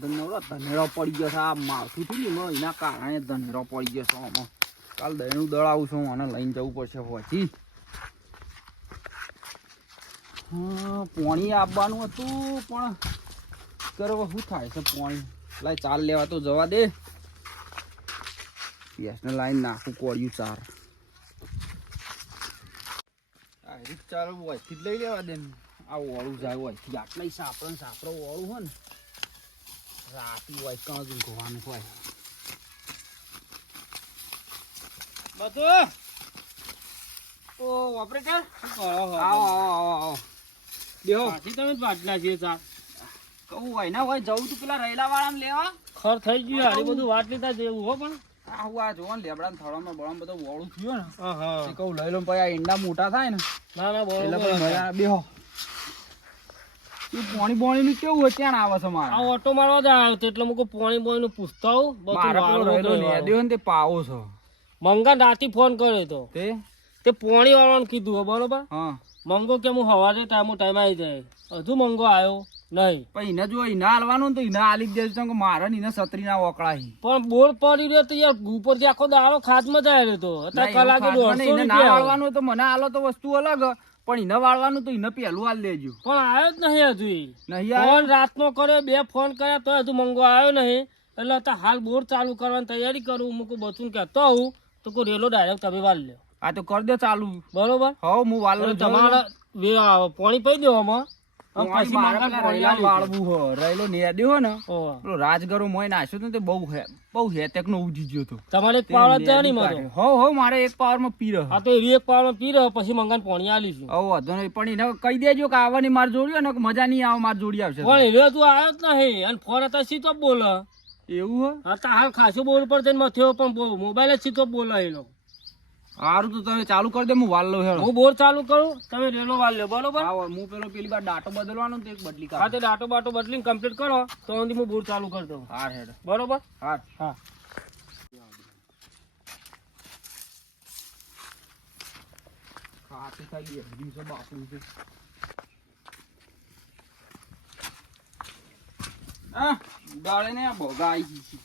ધનેરો ધનેરો પડી ગયો છે. આ માવઠું થયું ને એમાં એના કારણે ધનેરો પડી ગયો છે આમાં. કાલ દહીનું દળ આવું છું. મને લઈને જવું પડશે પછી પાણી આપવાનું હતું, પણ કરવા શું થાય છે પોણી? લાય, ચાલ લેવા તો જવા દે. ગેસને લાઈન નાખું કોળિયું ચાર. ચાલો હોયથી જ લઈ લેવા દે ને. આ ઓળું જાય હોયથી આટલા સાપરો સાપરો ઓળું હોય ને રાતી હોય કાં ઊંઘવાનું હોય. બધું? ઓ ઓપરેટર? આવો આવો આવો. આવો પાછી તમે જ વાટલા છે કહું હોય ના હોય જવું તું પેલા રહેલા વાળા લેવા. ખર થઈ ગયું હારી બધું વાટ લીધા જેવું હો પણ. આ હું આ જોવો ને લેબડા થળામાં બળામાં બધું ઓળું થયું ને. કહું લઈ લો પછી આ ઈંડા મોટા થાય ને. ના ના બેહો. પોણી બોણી નું કેવું હોય ત્યાં આવે છે આ ઓટો મારવા જ આવ્યો એટલે મુકો પોણી બોણી નું પૂછતા હોઉં બધું પેલો રહેલો ને વાળવું. ને તે પાવો છો. મંગા રાતી ફોન કર્યો તો. તે? તે પોણી વાળવાનું કીધું બરોબર? હા. મંગો કે હું સવારે ટાઈમો ટાઈમ આવી જાય. હજુ મંગો આવ્યો નહીં. પણ એને જો એના હાલવાનું તો એના હાલી જ દેજો. કે મારે ને છત્રી ના વકળાય પણ બોર પડી રહ્યો તો યાર ઉપરથી આખો દાડો ખાતમાં જાય રહ્યો તો. અત્યારે કલાકે ના હાલવાનું તો મને હાલો તો વસ્તુ અલગ. પણ ઈને વાળવાનું તો ઈને પેલું હાલ દેજો. પણ આવ્યો જ નહીં હજુ નહીં ફોન રાતનો કર્યો બે ફોન કર્યા તો હજુ મંગો આવ્યો નહીં. એટલે તો હાલ બોર ચાલુ કરવાની તૈયારી કરું મૂકું બચું કહેતો હું તો કોઈ રેલો ડાયરેક્ટ તમે વાળ લ્યો. આ તો કરી દે ચાલુ. બરોબર? હવ હું વાળ તમારે પાણી પી દેવામાં હો હો રાજગરો મોય નાખ્યો તો ને બહુ બહુ હેતેક નો ઉજી ગયો તો તમારે એક પાવડા ત્યાં નહીં મળતો હો હો મારે એક પાવરમાં પી રહ્યો આ તો એવી એક પાવડા પી રહ્યો પછી મંગાને પાણી આલીશું વાંધો નહીં પણ એને કહી દેજો કે આવવાની માર જોડી ને મજા નહીં આવે માર જોડી આવશે પણ એરિયો તું આવ્યો જ નહીં અને ફોન હતા સી તો બોલે એવું હો? હતા હાલ ખાસો બોલ પર જઈને મથ્યો પણ મોબાઈલ જ સીધો બોલે એનો સારું તો તમે ચાલુ કરી દે હું વાલ લઉં હું બોર ચાલુ કરું તમે રેલો વાળ લ્યો બરોબર? હા હું પેલો પેલી વાર ડાટો બદલવાનો તો એક બદલી હા તે ડાટો બાટો બદલીને કમ્પ્લીટ કરો તો હું બોર ચાલુ કરી દઉં. હા હેડ. બરોબર? હા. હા. કાપી થઈ ગયું દિવસો બાપુ છે? હા ઉડાડે ને આ ગઈ છે.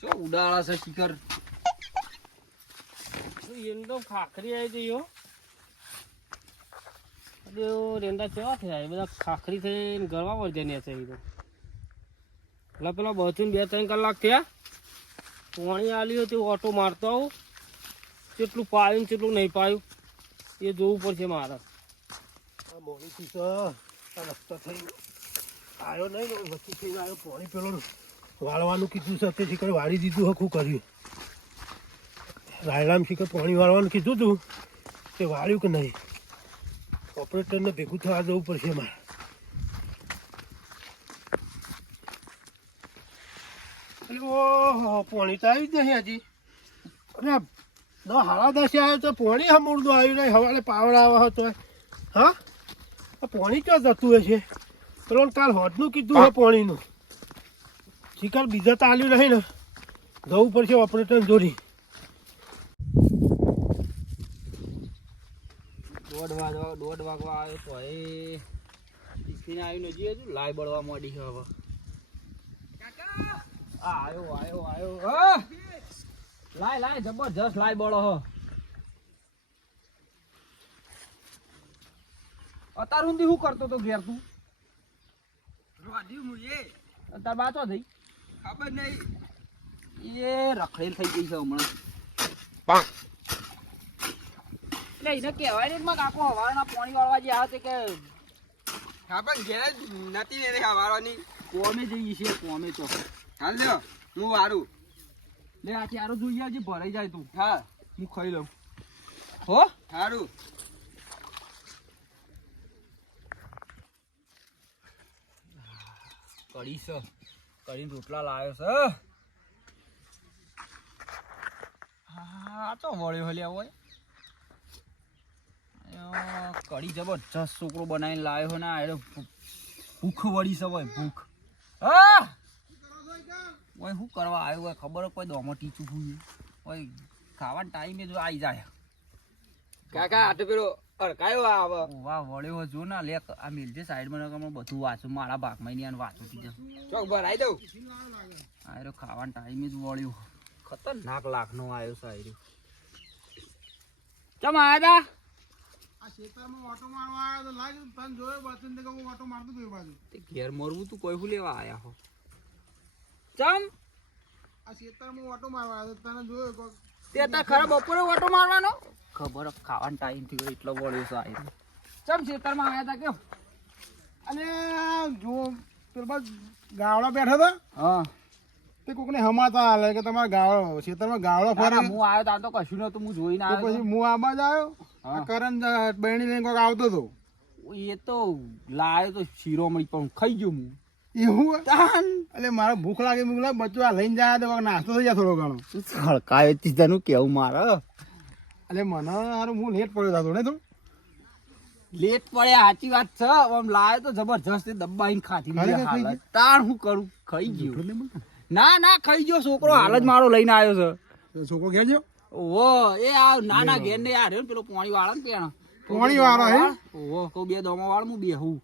ચો ઉડાડા છે શિખર. તો ખાખરી આવી ગઈ હો. રેંડા કેવા થયા? બધા ખાખરી થઈને ગરવા વર્જ્યા છે એ તો એટલે પેલા બચું બે ત્રણ કલાક થયા. પાણી આલ્યું તે ઓટો મારતો આવું. કેટલું પાયું કેટલું નહીં પાયું. એ જોવું પડશે મારે. મોડી મોડીથી તો રસ્તો થઈ આવ્યો નહીં વચ્ચે થઈને આવ્યો પાણી પેલો વાળવાનું કીધું છે તેથી વાળી દીધું હખું કર્યું? રાયરામ શીખર પાણી વાળવાનું કીધું હતું તે વાળ્યું કે નહીં? ઓપરેટરને ભેગું થવા જવું પડશે મારે. ઓહો, પાણી તો આવી જ નહીં હજી. અરે, દસ હાડા દસે આવ્યો તો પાણી હમુરનું આવ્યું નહીં. હવારે પાવડા આવે હતો. હા? પોણી ક્યાં જતું હશે? પેલો કાલ હોટનું કીધું હે પાણીનું. શિકાર બીજા તો આલ્યું નહીં ને. જવું પડશે ઓપરેટર જોડી. દોઢ વાગવા દોઢ વાગવા આવ્યો તો એ ટિફિન આવીને હજી હજુ લાઈ બળવા માંડી છે હવે. આ આવ્યો આવ્યો આવ્યો લાય લાય જબરજસ્ત લાય બળો હો. અત્યાર સુધી શું કરતો તો ઘેર તું? તાર બાતો થઈ ખબર નહીં. એ રખડેલ થઈ ગઈ છે હમણાં. એટલે એને કહેવાય ને માં કાકો હવારના પાણી વાળવા જે આવે છે કે હા પણ ઘેર જ નથી ને રે કોમે જઈએ છીએ કોમે તો. હાલ લ્યો હું વારું. લે આ ચારો જોઈએ જે ભરાઈ જાય તું. હા. હું ખાઈ લઉં. હો? સારું કઢી છે. કઢીને રોટલા લાવ્યો છે. હા તો મળ્યો હલ્યા હોય. કઢી જબરજસ્ત છોકરો બનાવીને લાવ્યો ને આ ભૂખ વળી છે ભાઈ ભૂખ. હા ઓય શું કરવા આવ્યો હોય ખબર કોઈ દોમો ટીચું હોય ઓય ખાવાના ટાઈમે જો આવી જાય. કાકા આ તો પેલો અડકાયો આવે વાહ વળ્યો જો ના લે આ મિલજે સાઈડમાં બધું વાંચું મારા ભાગમાં આને વાંચું તી ચોક ભરાઈ દઉં. આ ખાવાનો ટાઈમ જ વળ્યો. ખતરનાક લાખનો આવ્યો છે આ ચમ આયા તા તે ઘેર મરવું તું કોઈ હું લેવા આયા હો? ચમ! તે તાર ખરા બપોરે ઓટો મારવાનો? ખબર ખાવાનો ટાઈમ થયો એટલો વળ્યો છે આ. ચમ ખેતરમાં આવ્યા તા કેમ? અને જો પેલા ગાવડા બેઠા હતા. હા. તે કોકને હમાતા હાલે કે તમારા ગાળો ખેતરમાં ગાવડો ના, ફરે. હું આવ્યો તા તો કશું નતું હું જોઈને આવ્યો પછી હું આબા જ આવ્યો? કરણ બહેણી લઈને કોક આવતો હતો તો. એ તો લાયો તો શીરો મળી પણ ખાઈ ગયો હું? એવું એટલે મારે ભૂખ લાગે ભૂખ લાગે બચ્ચું આ લઈને જાય તો નાસ્તો થઈ જાય થોડો ઘણો. સળકાય તીધાનું કેવું મારે? એટલે મને હારું હું લેટ પડ્યો હતો ને તું? લેટ પડે સાચી વાત છે આમ લાયો તો જબરજસ્ત દબાઈને ખાધી. તાણ હું કરું ખાઈ ગયો. ના ના ખાઈ ગયો. છોકરો હાલ જ મારો લઈને આવ્યો છે. છોકરો ઘેર ગયો? ઓ એ આ નાના ઘેર ને યાર પેલો પોણી વાળો ને પેણ. પોણી વાળો હે? ઓ કહું બે દોમો વાળ હું. બેહું.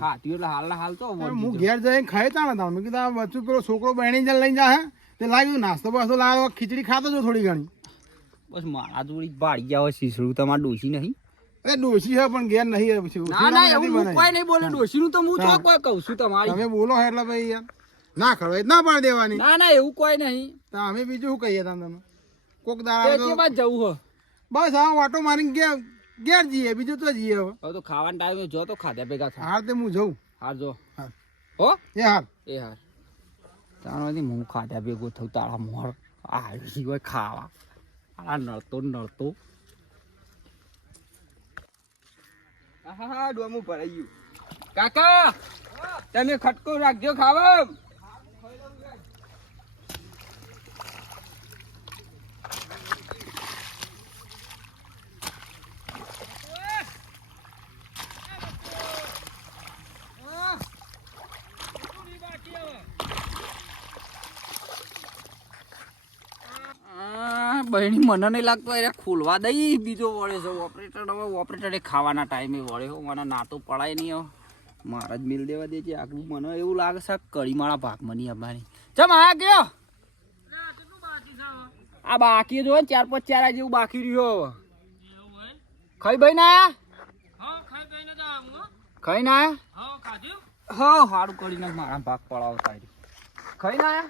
ખાતી એટલે હાલ હાલ તો હું ઘેર જઈને ખાઈ તા ને મેં કીધું આ બચ્ચું પેલો છોકરો બહેણી જ લઈને જાય તે લાગ્યું નાસ્તો બાસ્તો લાવ્યો ખીચડી ખાતો જો થોડી ઘણી. બસ મારા જોડી બાળી જાવ શીશડું તમારે ડોસી નહીં. અરે ડોસી છે પણ ઘેર નહીં ના ના નથી એવું કોઈ નહીં બોલે ડોશીનું તો હું કહું છું તમારી. તમે બોલો એટલે ભાઈ યાર. ના ખરો ના પાડી દેવાની. ના ના એવું કોઈ નહીં. તો અમે બીજું શું કહીએ તમે તમે? કોક દાડા કે બાદ જવું હો? બસ આ વાટો મારીને ઘેર ઘેર જઈએ બીજું તો જઈએ હવે. હવે તો ખાવાનો ટાઈમ જો તો ખાધા ભેગા થાય હાર તે હું જઉં. હાર જો. હાર. હો? એ હાર. એ હાર. તારાથી હું ખાધા ભેગો થયું તારા મોર આ હોય ખાવા. આ નડતો નડતો હા ડોમું ભરાઈ ગયું. કાકા તમે ખટકો રાખજો ખાવા આ બહેણી મને નહીં લાગતો એને ખોલવા દઈ બીજો વળે છે. ઓપરેટર હવે ઓપરેટરે ખાવાના ટાઈમે વળે હો મને ના તો પડાય નહીં હો. મારા જ મિલ દેવા દે છે આગળ મને એવું લાગે છે કડી મારા ભાગમાં નહીં અમારી. ચમ આ ગયો? આ બાકી જો ચાર પાંચ ચાર જેવું બાકી રહ્યો. ખાઈ ભાઈ ના ખાઈ ના હા સારું કરીને મારા ભાગ પડાવો થાય ખાઈ ના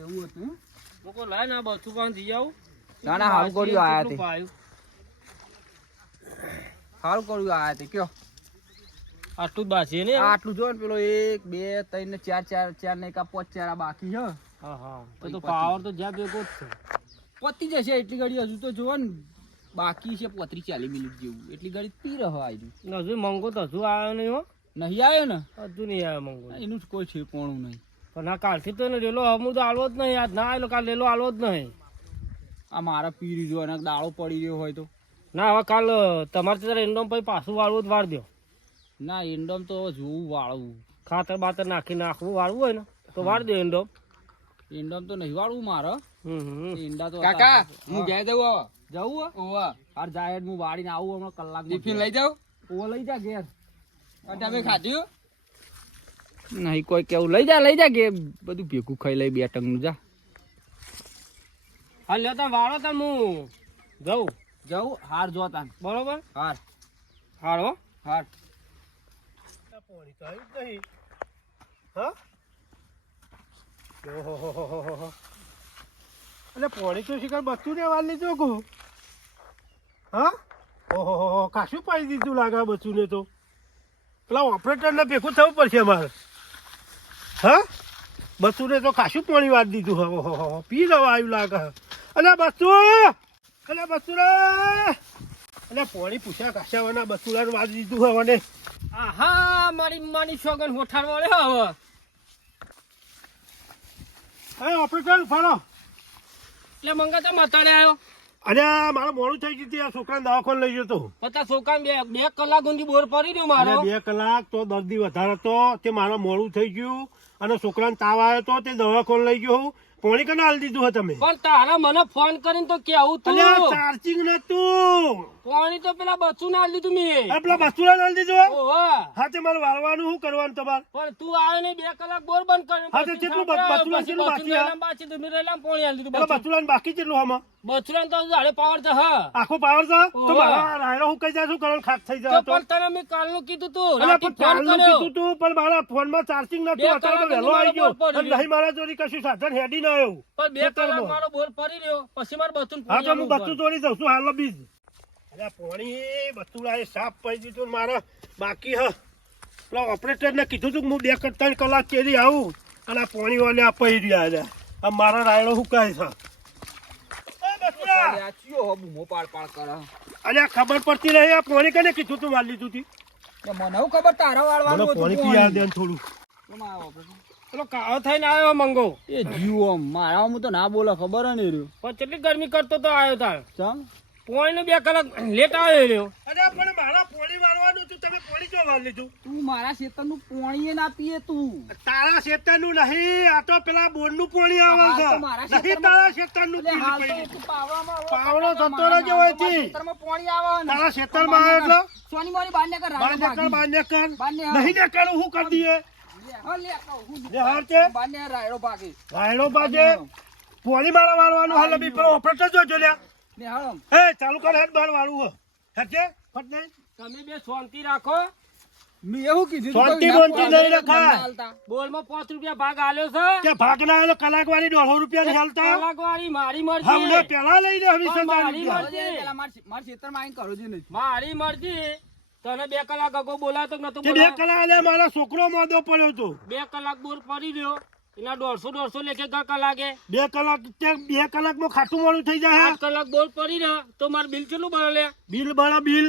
એવું હતું? લોકો લાય ના બસું પણ જઈ આવું ના ના કર્યું આયા તે. પાયું? કર્યું આયા તે કયો? આટલું જ બાકી ને આટલું જો ને પેલો એક બે ત્રણ ને ચાર ચાર ચાર ને એકા પાંચ ચાર બાકી છે. હા હા. તો તો પાવર તો જ્યાં ભેગો જ છે. પતી જશે એટલી ઘડી હજુ તો જો ને. બાકી છે પોત્રીસ ચાલી મિનિટ જેવું. એટલી ઘડી પી રહ્યો આજુ હજુ મંગો તો હજુ આવ્યો નહીં હો. નહીં આવ્યો ને? હજુ નહીં આવ્યો મંગો. એનું કોઈ ઠેકોણું નહીં. પણ આ કાલથી તો એને રેલો હમું તો આલવો જ નહીં. આજ ના આવેલો કાલ રેલો આલવો જ નહીં. આ મારા પી લીધો અને દાળો પડી રહ્યો હોય તો. ના હવે કાલ તમારે ત્યારે એન્ડોમ પછી પાછું વાળવું જ વાર દો ના એન્ડોમ તો જોવું વાળવું. ખાતર બાતર નાખી નાખવું વાળવું હોય ને તો વાર દો એન્ડોમ એન્ડોમ તો નહીં વાળવું મારે. હમ હમ. ઈંડા તો કાકા હું ઘેર જવું હવે. જવું હે? ઓવા હાર જાય હું વાળીને આવું હમણાં કલાક ટિફિન લઈ જાઉં? ઓ લઈ જા ઘેર. અને તમે ખાધ્યું નહીં કોઈ કેવું. લઈ જા લઈ જા કે બધું ભેગું ખાઈ લઈ બે ટંગનું જા. હા લ્યો તમે વાળો તમે હું. જઉં. જવું હાર જોતા બરોબર? હાર. હાળો હાર પોણી તો આવી જ નહીં હા. ઓહોહોહોહો. એટલે પોણી તો શિકાર બચ્ચું ને વાર લીધું કહું. હા? ઓહો કાશું પાડી દીધું લાગે આ બચ્ચુને તો. પેલા ઓપરેટરને ભેગું થવું પડશે અમારે. હા? બચ્ચુને તો ખાસું પાણી વાત દીધું. હા ઓહો પી લેવા આવ્યું લાગે. અલે બસુ! અલે બસુ રે અલે પોણી પૂછ્યા કાશાવાના બચ્ચુલાને વાત દીધું હવે મને. આહા મારી માની સોગન હોઠાર વાળે હવે. હા ઓપરેટર ફાળો એટલે મંગા તો મતાડે આવ્યો અને મારું મોડું થઈ ગયું આ છોકરાને દવાખાને લઈ ગયો પતા પચાસ છોકરા બે બે કલાક ઊંધી બોર પડી રહ્યો મારે. મારો બે કલાક તો દર્દી વધારે હતો. તે મારા મોડું થઈ ગયું. અને છોકરાને તાવ આવ્યો તો તે દવાખાને લઈ ગયો હું પોણી કને હાલ દીધું હે તમે? પણ તારા મને ફોન કરીને તો કેવું તું? ચાર્જિંગ નતું. પાણી તો પેલા બચ્ચું ના લીધું મેં. પેલા બચ્ચું ના ઓહો. હા તે મારે વાળવાનું શું કરવાનું તમારે? પણ તું આવે ને બે કલાક બોર બંધ કર્યો હા, તો કેટલું બચ્ચું કેટલું બચ્ચું બાકી બાકી તમે રેલામાં પાણી આલી દીધું પેલા બચ્ચું. બાકી કેટલું આમાં? બચ્ચુંને તો જાડે પાવર છે હા. આખો પાવર છે? તો મારા રાયડો હું કઈ જાય શું ખાક થઈ જાય તો. પણ તને મેં કાલનું કીધું તું અલા, પણ કાલનું કીધું તું પણ મારા ફોનમાં ચાર્જિંગ નતું અત્યારે તો વહેલો આવી ગયો. અને નહીં મારા જોડી કશું સાધન હેડી ન આવ્યું. પણ બે કલાક મારો બોર ફરી રહ્યો પછી મારે બચ્ચું હા તો હું બચ્ચું તોડી દઉં. છું હાલો બીજ? અરે પોણી આ સાફ પડી દીધું મારે બાકી હ. પેલા ઓપરેટર ને કીધું તું કે હું બે ત્રણ કલાક કેરી આવું. અને આ પોણી વાને આ પડી રહ્યા છે. આ મારા રાયડો હુકાય છે? એ આ ખબર પડતી રહી આ પોણી કને કીધું તું મારી લીધું તી? કે મને હું ખબર તારા વાળવાનું પોણી થોડું. કેમ પેલો કાળો થઈને આવ્યો મંગો. એ જીવો મારા હું તો ના બોલે ખબર નહીં રહ્યું. પણ કેટલી ગરમી કરતો તો આવ્યો તાર. ચાલ પોણી બે કલાક લેટ આવે રહ્યો. અરે પણ મારા પોણી વાળવાનું તું તમે પોણી ક્યાં વાર લીધું? તું મારા ખેતરનું પોણીએ ના પીએ તું. તારા શેતાનું નહીં. આ તો પેલા બોરનું પોણી આવે છે. મારા નહીં તારા પોણી પાવડામાં પાવડો થતો મારા રહેજો હોય ગામમાં થી. ખેતરમાં પોણી આવે ને. તારા ખેતરમાં આવે એટલે? સોની મારી બાંધે ને કર, બાંધે કર બાંધે કર ને. નહીં ને કરું હું કરી દઈએ. લે, હા, લે, કહું, હું લે હાર તે બાર ને રાયડો ભાગે. પોણી મારા મારવાનું હાલ બી પેલો ઓપરેટર જોજો લ્યા. લે, હાલો. ચાલુ કર હેડ બાર વાળું હો. હેડજે ફટ નહીં તમે બે શાંતિ રાખો. મેં એવું કીધું શાંતિ કે ના બોંતિ પોણી નહીં રખાય. બોલમાં પાંચ રૂપિયા ભાગ આલ્યો છે. કે ભાગના આવેલો કલાક વાળી દોઢો રૂપિયા ની હાલતા. કલાક વાળી મારી હમને મરજી પેલા લઈ દે હમી મારી. મરજી. માર- ખેતરમાં આવીને કરો જ નહીં. મારી મરજી. તને બે કલાક અગો બોલાતો નતો તે બે કલાક એટલે મારા છોકરો મોદો પડ્યો હતો. બે કલાક બોર પડી રહ્યો. એના દોઢસો દોઢસો લેખે કલાકે બે કલાક બે કલાકમાં ખાટું મોડું થઈ જાય. આઠ કલાક બોલ પડી રહ્યો તો મારે બિલ કેટલું ભરે લે? બિલ બળા બિલ.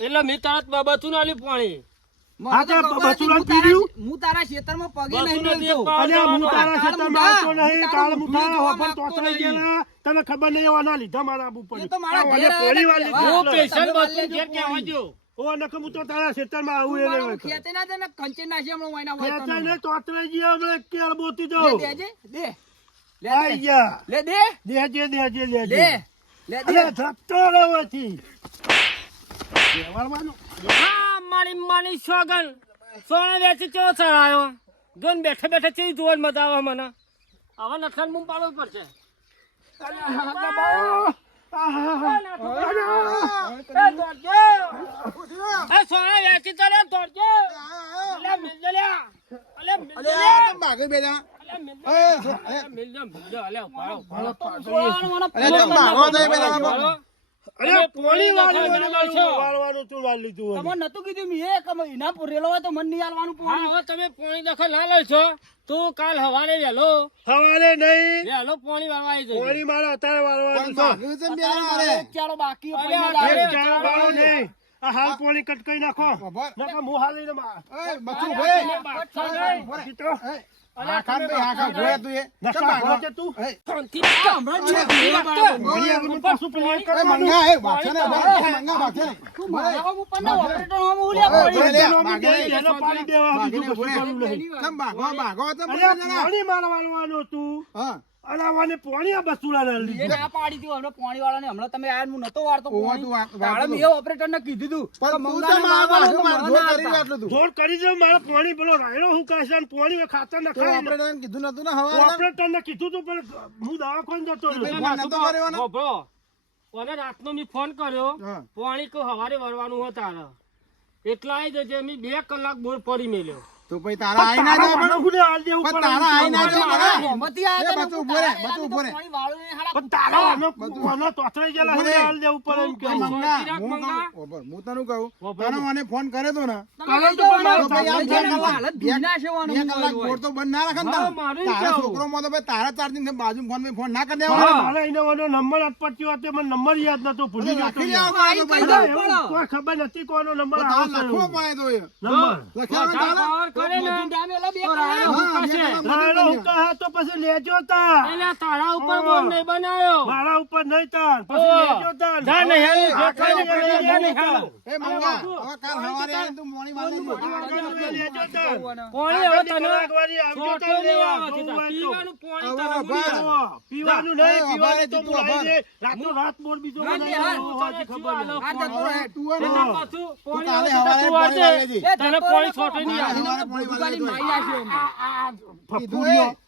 એટલે મેં તરત બચું ના લી પાણી. હા, તારા- ખેતરમાં પગે નહીં હું તારા ખેતરમાં નહીં. કાલ તારું તોતરાઈ ગયેલા. તને ખબર નહીં એવાના લીધા મારા ઉપર પર તો મારા ઘેર વાળી બચું ઘેર ઓ તારા ખેતરમાં આવું એને. ના કંચે નાખી હમણાં વાયના હોય કેળ બોતી દો લે દેજે, દે. લે આઈ દે. ગયા. લે દે. દેજે દેજે લે. લે દે. ધક્કો રહેવાથી વ્યવહારવાનું હા મારી માની સોગન સોના વેચી ચો ચડાયો? જોન બેઠે બેઠે ચી જોવાનું મજા આવે મને. હવે નખરાન મું પાડવું પડશે દોડજો એ સોના વેચી ચડે દોડજો અલે મિલ દે લ્યા અલે મિલ દે લ્યા ભાગે બેટા અલે મિલ દે અલે મિલ દે મિલ દે અલે ઉપાડો ઉપાડો છોડવાનું મને અરે તમે ભાગો તો એ બધા ઉપાડો. અરે તમે પોણી પોણી વાળવાનું નાખો, નાખો. વાળવાનું તું વાળ લીધું હોય. તમને નતું કીધું મેં એ કે મેં ઇનામ પૂરેલો હોય તો મને નહીં આલવાનું હા પોણી. હવે તમે પોણી દખલ ના તું કાલ હવારે નહીં. પોણી વાળવા આવી જજો. પોણી મારે અત્યારે વાળવાનું બાકી નહીં. હાલ પોણી કટકાઈ નાખો. હાલ લઈને મા- એ? બચ્ચું ભાઈ બાકી તો હા ખામ બે હા ખામ ભોય તું એ નખા ભાગો? ભાગો કે તું એ, શાંતિ હમણાં જ પોણી વાળો. પોણી આગળ પાછું પોણી એ કરવાનું. મંગા એ ભાગશે ને ભાઈ, મંગા ભાગશે ને તું મારા હોમ ઉપર ના ઓપરેટર હોમ હું લે ઓય, પોણી. ભલે. બેનો ભાગે નહીં. બેનો પાડી દેવા ભાગે બીજું નહીં, કશું ભલે. કરવું નહીં. કેમ ભાગો ભાગો તો અરે બોલો જરા. પોણી મારા વાળવાનું હતું હા અને આવાને પોણી આ બસુડા ના એ ના પાડી હતી હમણાં પોણી વાળાને હમણાં તમે આયા હું નતો વાળતો પોણી. તું વા- વાળતો તારે હતો. મેં ઓપરેટરને કીધું તું પણ મારા જોર કરી દે મારા પોણી પેલો રાયડો હું પોણી નતું ને ઓપરેટર ને કીધું તું પણ હું દવાખાને જતો નતો કર્યો ને? ઓને રાતનો મેં ફોન કર્યો પોણી કહું હવારે વરવાનું હતા તારે એટલા જ છે મેં બે કલાક બોર પડી મેલ્યો તો પછી તારા આઈ ના જાય પણ મને હાલ દેવું પણ તારા આઈ ના જાય મારા. મતી આ હતા ને ઊભો રે, તારા બચ્ચું ઊભો રે. પોણી વાળું ને હાલા પણ તારા આનો આનો તોતરાઈ ગયેલા ઊભો હાલ દેવું પડે એમ કે. મંગા, જરાક હું કહું, મંગા. હું તને કહું? તને મને ફોન કરે તો ને. તમે તો પણ મારો ભાઈ આમ જાય હાલત ભીના છે વાનું કલાક. બોર તો બંધ ના રાખન તારે. છોકરો મો તો ભાઈ તારા ચાર્જિંગ ને બાજુ ફોન મે ફોન ના કરી દેવાનો. મારે એનો ઓલો નંબર અટપટ્યો હતો મને નંબર યાદ નતો ભૂલી ગયો તો. કઈ ખબર નથી કોનો નંબર આ લખો પાય પડે તો. નંબર? લખ્યા ને. તો હુકા હે તો પછી લેજો તાર. એટલે તારા ઉપર બોમ્બ નહીં બનાવ્યો. મારા ઉપર નહીં તાર. પછી લેજો તાર. જા નહીં હાલું, જે આ જા લઈ નહીં જાઓ હાલું. એ મંગા હવે કાલ સવારે આવીને તું મોણી વાળ લેજો. લેજો તાર પોણી હવે તને વાળી આવજો છોટો લેવા. તો. પીવાનું પાણી તને પીવાનું નહીં પીવાનું તો હવે. દે. રાતો રાત મોર બીજો ના, તને ખબર નહીં. આલો? હવે તું હે ને, પાછું પાણી કાલે આવે તો સવારે તું પોણી. એ તને જતો છોટે નહીં આ વાળી મારી નાખ્યો એમને. કીધું એ. એ, પાછળ ને. લે, દઈ દ્યો. આખો બાગશે ને. ઓય, નહીં અમે આયા તો સમ- મરવાના કરો મારા બધા. મારા શેઠના શેઠે તારે નહીં તારા આવવાનું. મારા ખેતરમાં આ બધું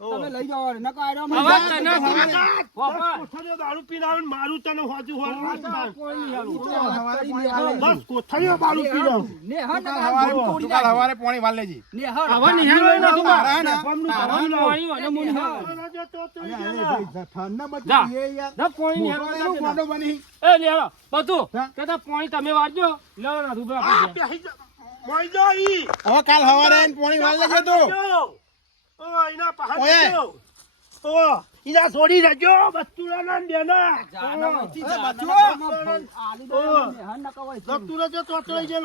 તમે લઈ જાઓ નકર આયરો મને હવે જાય. તને બાપા, કોઠારીઓ દારૂ પીને મારું તને હોજું હોય. બસ કોઠારીઓ દારૂ પી ને હા, ને તોડી દે હવારે પાણી વાળ લેજે. ને હા, હવે મારે. તારા ને, તારા ભરવાનું લાવો. પોણી વાળે મું જો તો તો ઠંડા બધી. એ યાર. જા, પોણી એનો બની. એ લેવા બધું હા. કે તાર પોણી તમે વાળજો લેવા ના દુબળા આ પડી બેહી જા. મોઈ જા ઈ. હવે કાલ હવારે પાણી પોણી વાળ લેજે તું. એના પહાડ ઓ ઇના છોડી દેજો બસ્તુરાના દેના બસ્તુરા જે ચોતળી જે